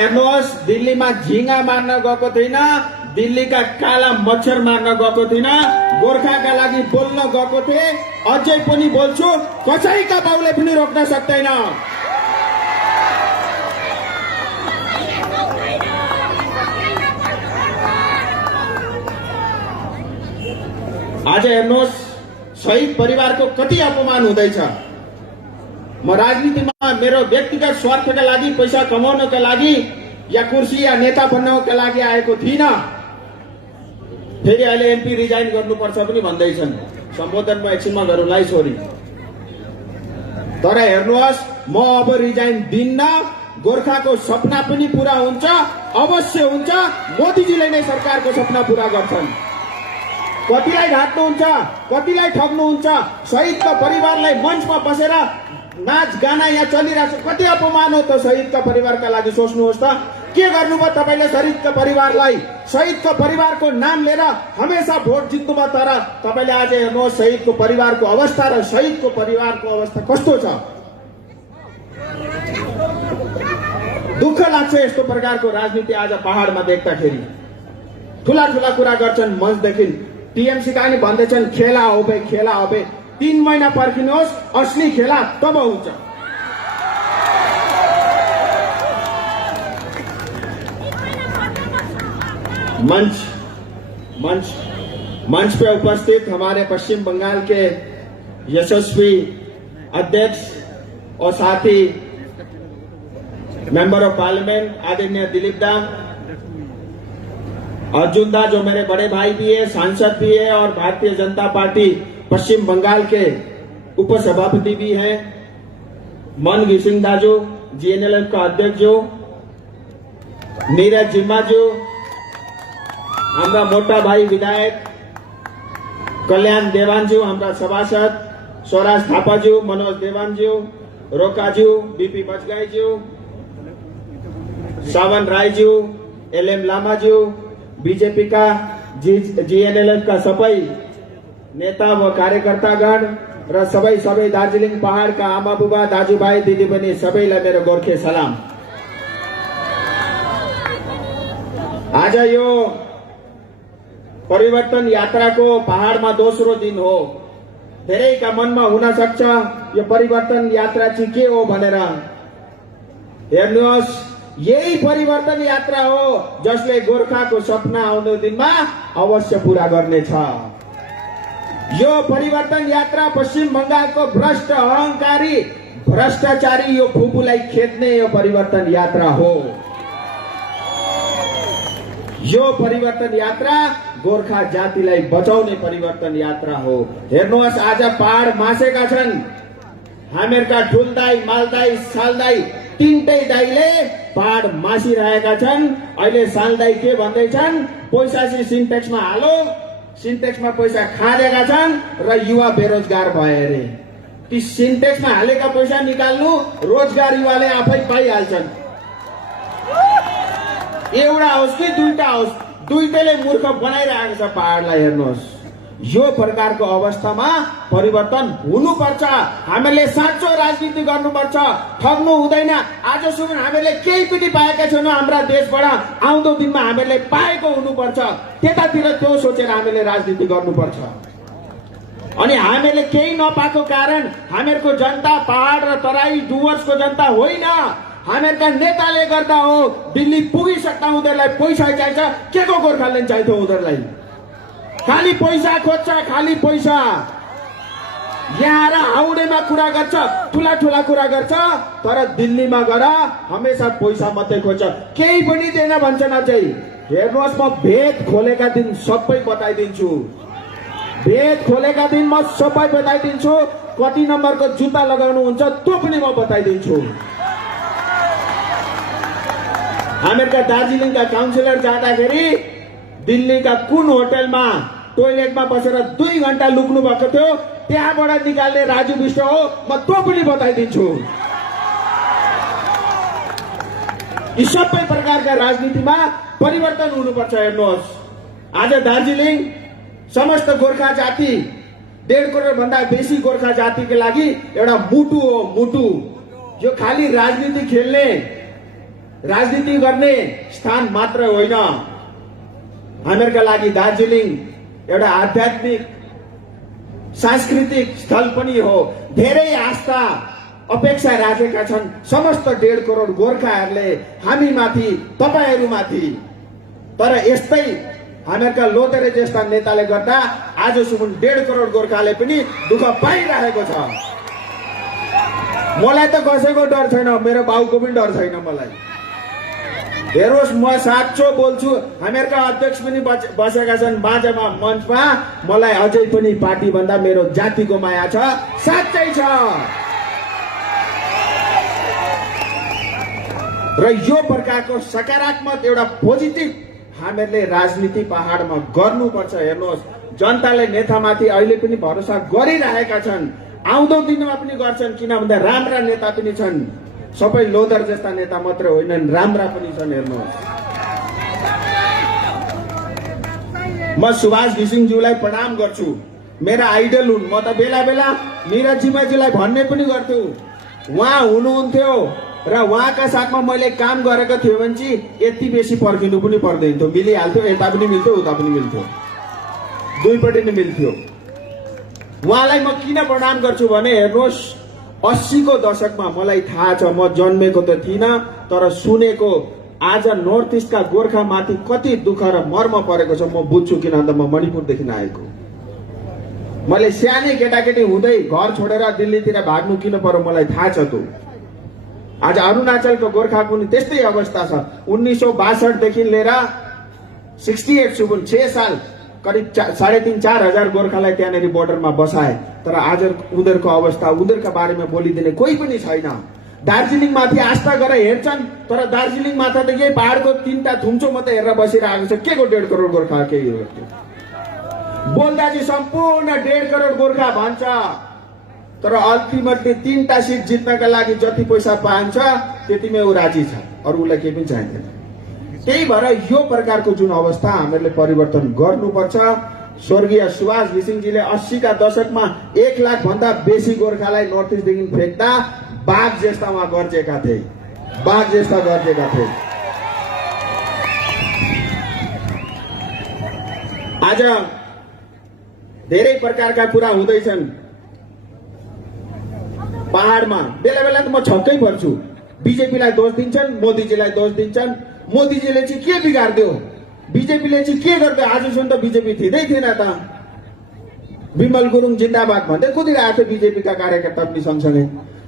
हेर्नुहोस्, दिल्लीमा झिंगा मार्न गएको थिइन, दिल्लीका काला मच्छर मार्न गएको थिइन, गोर्खाका लागि बोल्न गएको थिए। अझै पनि बोल्छु, कसैका बाउले पनि रोक्न सक्दैन। आज हेर्नुहोस्, शहीद परिवारको कति अपमान हुँदैछ। म राजनीतिमा मेरो व्यक्तिगत स्वार्थका लागि, पैसा कमाउनका लागि या कुर्सी या नेता बन्नका लागि आएको थिइन। फेरि अहिले एमपी रिजाइन गर्नुपर्छ पनि भन्दैछन्। सम्बोधनमा एकछिनमा गरौँला छोरी। तर हेर्नुहोस्, म अब रिजाइन दिन्न। गोर्खाको सपना पनि पूरा हुन्छ, अवश्य हुन्छ। मोदीजीले नै सरकारको सपना पूरा गर्छन्। कतिलाई ढाट्नुहुन्छ, कतिलाई ठग्नुहुन्छ। शहीदका परिवारलाई मञ्चमा बसेर नाच गाना यहाँ चलिरहेको छ। कति अपमान हो त शहीदका परिवारका लागि। सोच्नुहोस् त, के गर्नुभयो तपाईले शहीदका परिवारलाई। शहीदका परिवारको नाम लिएर हमेशा भोट जित्नुभयो, तर तपाईले आज हेर्नुहोस् शहीदको परिवारको अवस्था र शहीदको परिवारको अवस्था कस्तो छ। दुःख लाग्छ यस्तो प्रकारको राजनीति आज पहाडमा देख्दाखेरि। ठुला ठुला कुरा गर्छन् मञ्चदेखि। टीएमसी का नि भन्दैछन् खेला हो बे, खेला हो बे। 3 महिना पर्खिनुहोस्, असली खेला तब हुन्छ। मंच पे उपस्थित हमारे पश्चिम बंगाल के यशस्वी अध्यक्ष और साथ ही मेंबर ऑफ पार्लियामेंट आदरणीय दिलीप दा, अर्जुन दा जो मेरे बड़े भाई भी है, सांसद भी है और भारतीय जनता पार्टी पश्चिम बंगाल के उपसभापति भी हैं, मन घिसिंग दाजू, जीएनएलएफ का अध्यक्ष जो, नीरज जिम्मा जो, हमारा मोटा भाई विधायक कल्याण देवानज्यू, हमारा सभासद स्वराज थापाज्यू, मनोज देवानज्यू, रोकाज्यू, बीपी बजगाईज्यू, सावन रायज्यू, एलएम लामाज्यू, बीजेपी का जीएनएलएफ का सबै नेता व कार्यकर्तागण र सबै दार्जिलिङ पहाडका आमा बुबा दाजुभाइ दिदीबहिनी सबैलाई मेरो गोर्खे सलाम। आज यो परिवर्तन यात्राको पहाडमा दोस्रो दिन हो। धेरैका मनमा हुन सक्छ यो परिवर्तन यात्रा चाहिँ के हो भनेर। हेर्नुहोस्, यही परिवर्तन यात्रा हो जसले गोर्खाको सपना आउँदो दिनमा अवश्य पूरा गर्नेछ। यो परिवर्तन यात्रा पश्चिम बंगालको भ्रष्ट अहंकारी भ्रष्टाचारी यो फुपूलाई खेद्ने यो परिवर्तन यात्रा हो। यो परिवर्तन यात्रा गोर्खा जातिलाई बचाउने परिवर्तन यात्रा हो। हेर्नुहोस्, आज पहाड मासेका छन्। हामीहरुका ठुलदाई, मालदाई, सालदाई तीनटै दाइले पहाड मासिरहेका छन्। अहिले सालदाई के भन्दैछन्, पैसा चाहिँ सिन्टेक्समा हालो। सिन्टेक्समा पैसा खाँदेका छन् र युवा बेरोजगार भए अरे। ती सिन्टेक्समा हालेका पैसा निकाल्नु रोजगार युवाले आफै पाइहाल्छन्। एउटा होस् कि दुईटा होस्, दुईटैले मूर्ख बनाइरहेको छ पहाडलाई। हेर्नुहोस्, यो प्रकारको अवस्थामा परिवर्तन हुनुपर्छ। हामीले साँचो राजनीति गर्नुपर्छ, ठग्नु हुँदैन। आजसम्म हामीले केही पनि पाएका छैनौँ हाम्रा देशबाट। आउँदो दिनमा हामीले पाएको हुनुपर्छ। त्यतातिर त्यो सोचेर हामीले राजनीति गर्नुपर्छ। अनि हामीले केही नपाएको कारण हामीहरूको जनता पहाड र तराई डुवर्सको जनता होइन, हामीहरूका नेताले गर्दा हो। दिल्ली पुगिसक्दा उनीहरूलाई पैसा चाहिन्छ। के को गोर्खाल्यान्ड चाहिन्छ उनीहरूलाई? खाली पैसा खोज्छ, खाली पैसा। यहाँ आएर आउनेमा कुरा गर्छ, ठुला ठुला कुरा गर्छ, तर दिल्लीमा गएर हमेशा पैसा मात्रै खोज्छ, केही पनि दिएन भन्छन्। अझै हेर्नुहोस्, म भेद खोलेका दिन सबै बताइदिन्छु। भेद खोलेका दिन म सबै बताइदिन्छु। कति नम्बरको जुत्ता लगाउनु हुन्छ त्यो पनि म बताइदिन्छु। हामीहरूका दार्जिलिङका काउन्सिलर जाँदाखेरि दिल्लीका कुन होटलमा टोयलेटमा बसेर 2 घण्टा लुक्नु भएको थियो, त्यहाँबाट निकाल्ने राजु विष्ट हो। म त्यो पनि बताइदिन्छु। यी सबै प्रकारका राजनीतिमा परिवर्तन हुनुपर्छ। हेर्नुहोस्, आज दार्जिलिङ समस्त गोर्खा जाति 1.5 करोड भन्दा बेसी गोर्खा जातिको लागि एउटा मुटु हो। मुटु यो खाली राजनीति खेल्ने राजनीति गर्ने स्थान मात्र होइन, हामीहरूका लागि दार्जिलिङ एउटा आध्यात्मिक सांस्कृतिक स्थल पनि हो। धेरै आस्था अपेक्षा राखेका छन् समस्त 1.5 करोड गोर्खाहरूले हामीमाथि, तपाईहरूमाथि। तर यस्तै हामीहरूका लोधरे जस्ता नेताले गर्दा आजसम्म 1.5 करोड गोर्खाले पनि दुःख पाइरहेको छ। मलाई त कसैको डर छैन, मेरो बाउको पनि डर छैन मलाई। हेर्नुहोस्, म साँचो बोल्छु। हामीहरूका अध्यक्ष पनि बसेका छन् बाजामा, मञ्चमा। मलाई अझै पनि पार्टी भन्दा मेरो जातिको माया छ, साँच्चै छ। र यो प्रकारको सकारात्मक एउटा पोजिटिभ हामीहरूले राजनीति पहाडमा गर्नुपर्छ। हेर्नुहोस्, जनताले नेतामाथि अहिले पनि भरोसा गरिरहेका छन्, आउँदो दिनमा पनि गर्छन्, किन भन्दा राम्रा नेता पनि छन्। सबै लोधर जस्ता नेता मात्र होइनन्, राम्रा पनि छन्। हेर्नुहोस्, म सुभाष घिसिङज्यूलाई प्रणाम गर्छु, मेरा आइडल हुन्। म त बेला बेला निरजीमाजीलाई भन्ने पनि गर्थ्यो, उहाँ हुनुहुन्थ्यो र उहाँका साथमा मैले काम गरेको थियो भने चाहिँ यति बेसी पर्खिनु पनि पर्दैन थियो, मिलिहाल्थ्यो। यता पनि मिल्थ्यो, उता पनि मिल्थ्यो, दुईपट्टि नै मिल्थ्यो। उहाँलाई म किन प्रणाम गर्छु भने हेर्नुहोस्, 80 को दशकमा मलाई थाहा छ, म जन्मेको त थिइनँ तर सुनेको। आज नर्थ इस्टका गोर्खामाथि कति दुःख र मर्म परेको छ म बुझ्छु, किन भन्दा म मणिपुरदेखि आएको। मैले सानै केटाकेटी हुँदै घर छोडेर दिल्लीतिर भाग्नु किन पर्यो मलाई थाहा छ। त आज अरुणाचलको गोर्खाको पनि त्यस्तै अवस्था छ। 1962 देखि लिएर 68 सुबुन 6 साल करिब 3.5-4 हजार गोर्खालाई त्यहाँनिर बोर्डरमा बसाए। तर आज उनीहरूको अवस्था, उनीहरूका बारेमा बोलिदिने कोही पनि छैन। दार्जिलिङ माथि आस्था गरेर हेर्छन्, तर दार्जिलिङ माथा त यही पहाडको 3टा थुम्चो मात्रै हेरेर बसिरहेको छ। के को 1.5 करोड गोर्खा केही हो? बोल्दा चाहिँ सम्पूर्ण 1.5 करोड गोर्खा भन्छ, तर अल्टिमेटली 3टा सिट जित्नका लागि जति पैसा पाइन्छ त्यतिमै ऊ राजी छ, अरू उसलाई केही पनि चाहिँदैन। त्यही भएर यो प्रकारको जुन अवस्था हामीहरूले परिवर्तन गर्नुपर्छ। स्वर्गीय सुभाष घिसिङजीले 80 का दशकमा 1 लाख भन्दा बेसी गोर्खालाई नर्थ इस्टदेखि फेक्दा बाघ जस्ता उहाँ गर्जेका थिए, बाघ जस्ता गर्जेका थिए। आज धेरै प्रकारका कुरा हुँदैछन् पहाडमा। बेला बेला त म छक्कै पर्छु, बीजेपीलाई दोष दिन्छन्, मोदीजीलाई दोष दिन्छन्। मोदीजीले चाहिँ के बिगार्दियो, बीजेपीले चाहिँ के गर्दै? आजसम्म त बीजेपी थिँदै थिएन त। विमल गुरुङ जिन्दाबाद भन्दै कुदिरहेको थियो बीजेपीका कार्यकर्ता पनि सँगसँगै।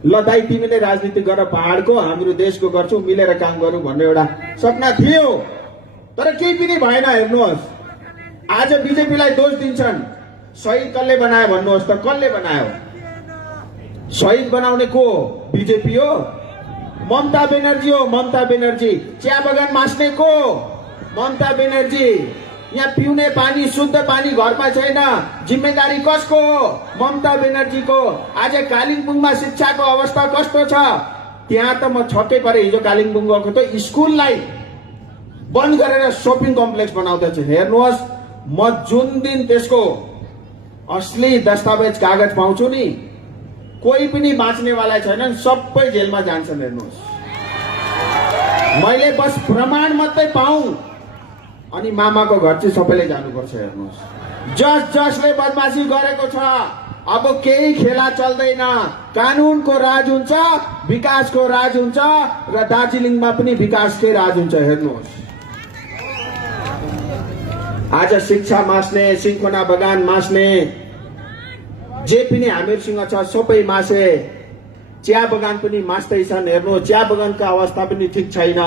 ल दाइ तिमी नै राजनीति गर, पहाडको हाम्रो देशको गर्छौ, मिलेर काम गरौँ भन्ने एउटा सपना थियो, तर केही पनि भएन। हेर्नुहोस्, आज बीजेपीलाई दोष दिन्छन्। शहीद कसले बनायो भन्नुहोस् त? कसले बनायो? शहीद बनाउने को? बीजेपी हो, ममता बेनर्जी हो। ममता बेनर्जी। चिया बगान मास्ने को? ममता बेनर्जी। यहाँ पिउने पानी, शुद्ध पानी घरमा छैन, जिम्मेदारी कसको हो? ममता बेनर्जीको। आज कालिम्पोङमा शिक्षाको अवस्था कस्तो छ? त्यहाँ त म छक्कै परे। हिजो कालिम्पोङ गएको त स्कुललाई बन्द गरेर शपिङ कम्प्लेक्स बनाउँदैछ। हेर्नुहोस्, म जुन दिन त्यसको असली दस्तावेज कागज पाउँछु नि, कोही पनि बाँच्नेवाला छैनन्, सबै जेलमा जान्छन्। हेर्नुहोस्, मैले बस प्रमाण मात्रै पाऊँ अनि मामाको घर चाहिँ सबैले जानुपर्छ। हेर्नुहोस्, जसले बदमाशी गरेको छ अब केही खेला चल्दैन। कानुनको राज हुन्छ, विकासको राज हुन्छ र दार्जिलिङमा पनि विकासकै राज हुन्छ। हेर्नुहोस्, आज शिक्षा मास्ने, सिन्कोना बगान मास्ने, जे पनि हामीहरूसँग छ सबै मासे। चिया बगान पनि मास्दै छन्। हेर्नुहोस्, चिया बगानको अवस्था पनि ठिक छैन।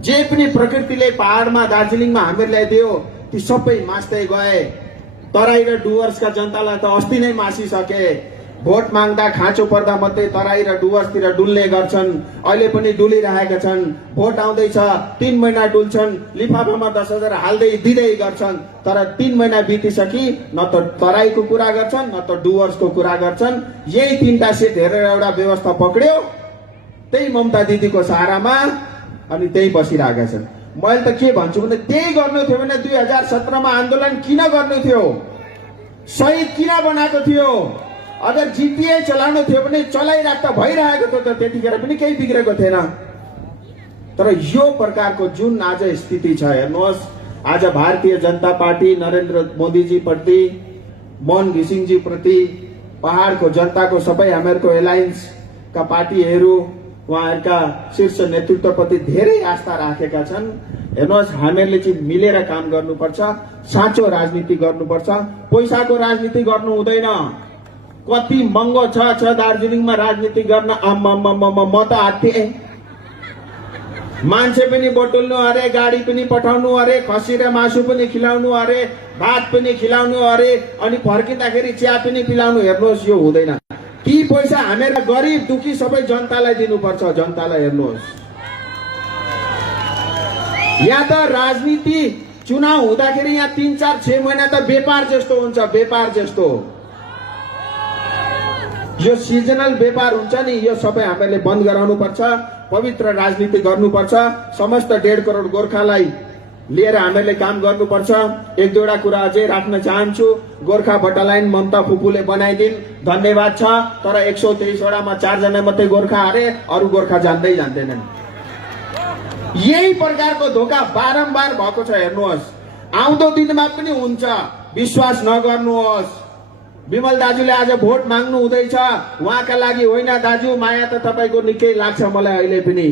जे पनि प्रकृतिले पहाडमा, दार्जिलिङमा हामीहरूलाई दियो ती सबै मास्दै गए। तराई र डुवर्सका जनतालाई त अस्ति नै मासिसके। भोट माग्दा खाँचो पर्दा मात्रै तराई र डुवर्सतिर डुल्ने गर्छन्, अहिले पनि डुलिरहेका छन्। भोट आउँदैछ, 3 महिना डुल्छन्, लिफाफामा 10,000 हाल्दै दिँदै गर्छन्। तर 3 महिना बितिसकी न त तराईको कुरा गर्छन् न त डुवर्सको कुरा गर्छन्। यही 3टा सिट हेरेर एउटा व्यवस्था पक्रियो, त्यही ममता दिदीको सहारामा, अनि त्यही बसिरहेका छन्। मैले त के भन्छु भने त्यही गर्नु थियो भने 2017 मा आन्दोलन किन गर्नु थियो? शहीद किन बनाएको थियो? अगर जिटिए चलाउनु थियो भने चलाइराख्दा भइरहेको थियो त, त्यतिखेर पनि केही बिग्रेको थिएन। तर यो प्रकारको जुन आज स्थिति छ हेर्नुहोस्, आज भारतीय जनता पार्टी नरेन्द्र मोदीजी प्रति, मनमोहन घिसिङजी प्रति, पहाडको जनताको सबै हामीहरूको एलायन्सका पार्टीहरू उहाँहरूका शीर्ष नेतृत्वप्रति धेरै आस्था राखेका छन्। हेर्नुहोस्, हामीहरूले चाहिँ मिलेर काम गर्नुपर्छ, साँचो राजनीति गर्नुपर्छ, पैसाको राजनीति गर्नु हुँदैन। कति महँगो छ दार्जिलिङमा राजनीति गर्न, म त आत्थे। मान्छे पनि बटुल्नु अरे, गाडी पनि पठाउनु अरे, खसी र मासु पनि खिलाउनु अरे, भात पनि खिलाउनु अरे, अनि फर्किँदाखेरि चिया पनि पिलाउनु। हेर्नुहोस्, यो हुँदैन। ती पैसा हामीहरू गरिब दुखी सबै जनतालाई दिनुपर्छ। जनतालाई हेर्नुहोस्, यहाँ त राजनीति चुनाव हुँदाखेरि यहाँ 3, 4, 6 महिना त व्यापार जस्तो हुन्छ, व्यापार जस्तो। यो सिजनल व्यापार हुन्छ नि, यो सबै हामीहरूले बन्द गराउनु पर्छ। पवित्र राजनीति गर्नुपर्छ। समस्त 1.5 करोड गोर्खालाई लिएर हामीहरूले काम गर्नुपर्छ। एक दुईवटा कुरा अझै राख्न चाहन्छु। गोर्खा बटालियन ममता फुपूले बनाइदिन्, धन्यवाद छ। तर 123 वडामा 4 जना मात्रै गोर्खा अरे, अरू गोर्खा जान्दै जान्दैनन्। यही प्रकारको धोका बारम्बार भएको छ। हेर्नुहोस्, आउँदो दिनमा पनि हुन्छ, विश्वास नगर्नुहोस्। विमल दाजुले आज भोट माग्नु हुँदैछ, उहाँका लागि होइन दाजु, माया त तपाईको निकै लाग्छ मलाई अहिले पनि।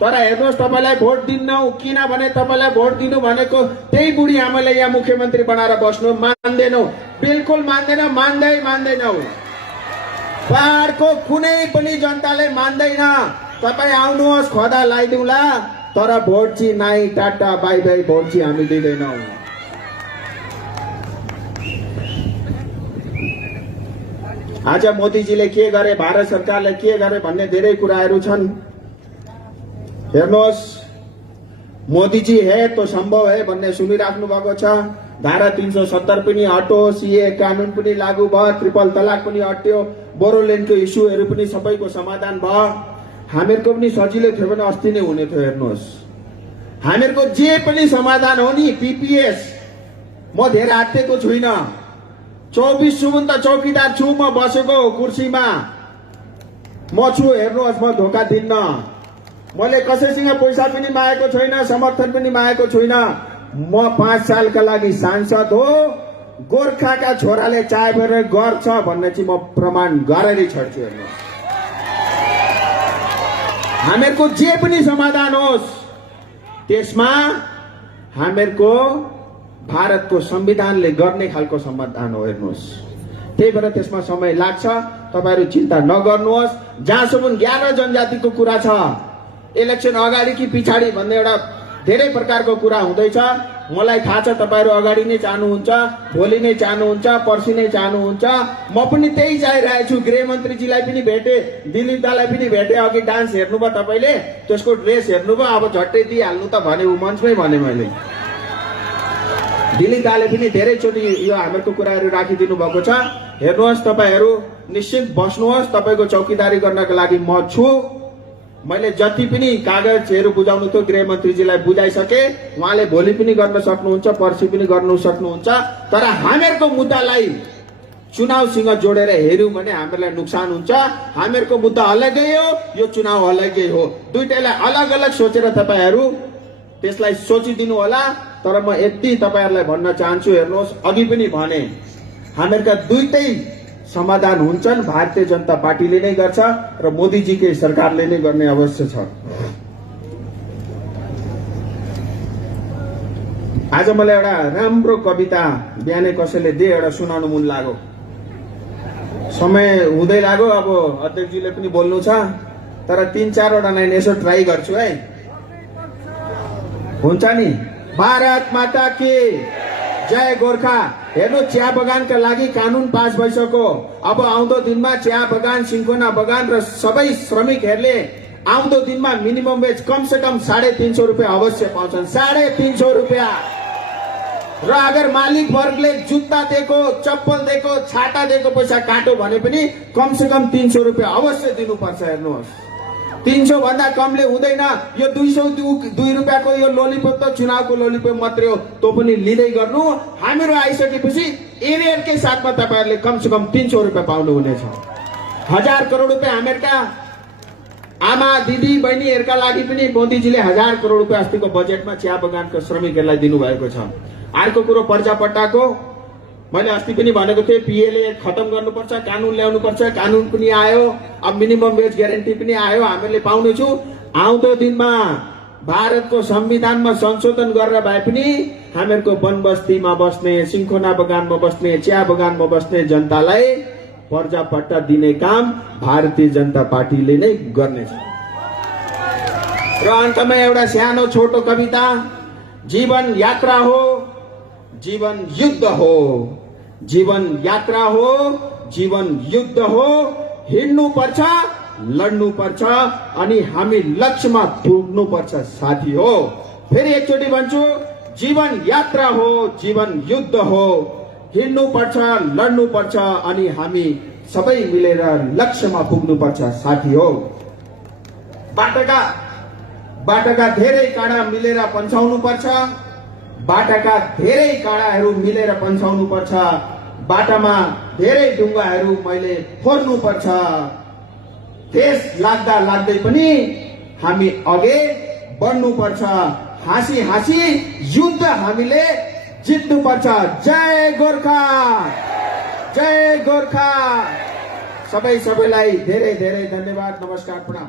तर हेर्नुहोस्, तपाईलाई भोट दिन्नौ किनभने तपाईलाई भोट दिनु भनेको त्यही बुढी आमाले यहाँ मुख्यमन्त्री बनाएर बस्नु मान्दैनौ, बिल्कुल मान्दैनौ, मान्दैनौ। पहाडको कुनै पनि जनताले मान्दैन। तपाई आउनुहोस्, खदा लगाइदिउँला, तर भोट चाहिँ नाइ टाटा बाई बाई, भोट चाहिँ हामी दिँदैनौ। आज मोदीजीले के गरे, भारत सरकारले के गरे भन्ने धेरै कुराहरू छन्। हेर्नुहोस्, मोदीजी है तो सम्भव है भन्ने सुनिराख्नु भएको छ। धारा 370 पनि हट्यो, सीए कानून पनि लागू भयो, ट्रिपल तलाक पनि हट्यो, बोरोल्यान्डको इस्युहरू पनि सबैको समाधान भयो। हामीहरूको पनि सजिलो थियो भने अस्ति नै हुने थियो। हेर्नुहोस्, हामीहरूको जे पनि समाधान हो नि, पीपीएस, म धेरै हातेको छुइनँ। 24 सुबुन त चौकीदार छु, म बसेको कुर्सीमा म छु। हेर्नुहोस्, म धोका दिन्न। मैले कसैसँग पैसा पनि मागेको छैन, समर्थन पनि मागेको छैन। म 5 सालका लागि सांसद हो। गोर्खाका छोराले चाहे भएर गर्छ भन्ने चाहिँ म प्रमाण गरेरै छोड्छु। हेर्नुहोस्, हामीहरूको जे पनि समाधान होस्, त्यसमा हामीहरूको भारतको संविधानले गर्ने खालको समाधान हो। हेर्नुहोस्, त्यही भएर त्यसमा समय लाग्छ। तपाईहरु चिन्ता नगर्नुहोस्। जहाँसम्म 11 जनजातिको कुरा छ, इलेक्सन अगाडि कि पछाडि भन्ने एउटा धेरै प्रकारको कुरा हुँदैछ। मलाई थाहा छ तपाईहरु अगाडि नै चाहनुहुन्छ, भोलि नै चाहनुहुन्छ, पर्सि नै चाहनुहुन्छ। म पनि त्यही चाहिरहेको छु। गृहमन्त्रीजीलाई पनि भेटे, दिलीप दालाई पनि भेटे। अघि डान्स हेर्नुभयो तपाईले, त्यसको ड्रेस हेर्नुभयो, अब झट्टै दिइहाल्नु त भने मञ्चमै भने मैले। दिलीप दाले पनि धेरैचोटि यो हामीहरूको कुराहरू राखिदिनु भएको छ। हेर्नुहोस्, तपाईहरु निश्चित बस्नुहोस्। तपाईको चौकीदारी गर्नको लागि म छु। मैले जति पनि कागजहरू बुझाउनु थियो गृहमन्त्रीजीलाई बुझाइसके। उहाँले भोलि पनि गर्न सक्नुहुन्छ, पर्सि पनि गर्न सक्नुहुन्छ। तर हामीहरूको मुद्दालाई चुनावसँग जोडेर हेर्यौं भने हामीलाई नोक्सान हुन्छ। हामीहरूको मुद्दा अलगै हो, यो चुनाव अलगै हो। दुईटैलाई अलग अलग सोचेर तपाईहरु त्यसलाई सोचिदिनु होला। तर म यति तपाईहरुलाई भन्न चाहन्छु, हेर्नुहोस्, अघि पनि भने हामीहरूका दुईटै समाधान हुन्छन्। भारतीय जनता पार्टीले नै गर्छ र मोदीजीकै सरकारले नै गर्ने अवश्य छ। आज मलाई एउटा राम्रो कविता बिहानै कसैले दिए, एउटा सुनाउनु मन लाग्यो। समय हुँदै लाग्यो, अब अध्यक्षजीले पनि बोल्नु छ, तर 3-4 वटा नाइन यसो ट्राई गर्छु है। हुन्छ नि? भारत माता की जय गोर्खा। हेर्नु, चिया बगानका लागि कानून पास भइसक्यो। अब आउँदो दिनमा चिया बगान, सिन्कोना बगान र सबै श्रमिकहरूले आउँदो दिनमा मिनिमम वेज कम से कम 350 रुपियाँ अवश्य पाउँछन्। 350 रुपियाँ। र अगर मालिक वर्गले जुत्ता दिएको, चप्पल दिएको, छाता दिएको पैसा काट्यो भने पनि कम से कम 300 रुपियाँ अवश्य दिनुपर्छ। हेर्नुहोस्, 300 भन्दा कमले हुँदैन। यो 202 रुपियाँको यो लोलीपप त चुनावको लोलीपप मात्रै हो, त्यो पनि लिँदै गर्नु। हामीहरू आइसकेपछि एरियरकै साथमा तपाईहरुले कम से कम 300 रुपियाँ पाउनुहुनेछ। 1000 करोड रुपियाँ हामीहरूका आमा दिदी बहिनीहरूका लागि पनि मोदीजीले 1000 करोड रुपियाँ अस्तिको बजेटमा चिया बगानका श्रमिकहरूलाई दिनुभएको छ। अर्को कुरो पर्जापट्टाको, मैले अस्ति पनि भनेको थिएँ पीएले खत्म गर्नुपर्छ, कानुन ल्याउनुपर्छ, कानुन पनि आयो, अब मिनिमम वेज ग्यारेन्टी पनि आयो, हामीले पाउनेछौँ। आउँदो दिनमा भारतको संविधानमा संशोधन गरेर भए पनि हामीहरूको वन बस्तीमा बस्ने, सिन्कोना बगानमा बस्ने, चिया बगानमा बस्ने जनतालाई पर्जापट्टा दिने काम भारतीय जनता पार्टीले नै गर्नेछ। र अन्तमा एउटा सानो छोटो कविता, जीवन यात्रा हो, जीवन युद्ध हो, जीवन यात्रा हो, जीवन युद्ध हो, हिँड्नु पर्छ, लड्नु पर्छ अनि हामी लक्ष्यमा पुग्नु पर्छ साथी हो। फेरि एकचोटि भन्छु, जीवन यात्रा हो, जीवन युद्ध हो, हिँड्नु पर्छ, लड्नु पर्छ अनि हामी सबै मिलेर लक्ष्यमा पुग्नु पर्छ साथी हो। बाटाका धेरै काँडा मिलेर पन्छाउनु पर्छ, बाटाका धेरै काँडाहरू मिलेर पन्छाउनु पर्छ, बाटामा धेरै ढुङ्गाहरू मैले फोर्नु पर्छ। देश लाग्दा लाग्दै पनि हामी अघि बढ्नु पर्छ, हाँसी हाँसी युद्ध हामीले जित्नु पर्छ। जय गोर्खा, जय गोर्खा। सबैलाई धेरै धेरै धन्यवाद, नमस्कार, प्रणाम।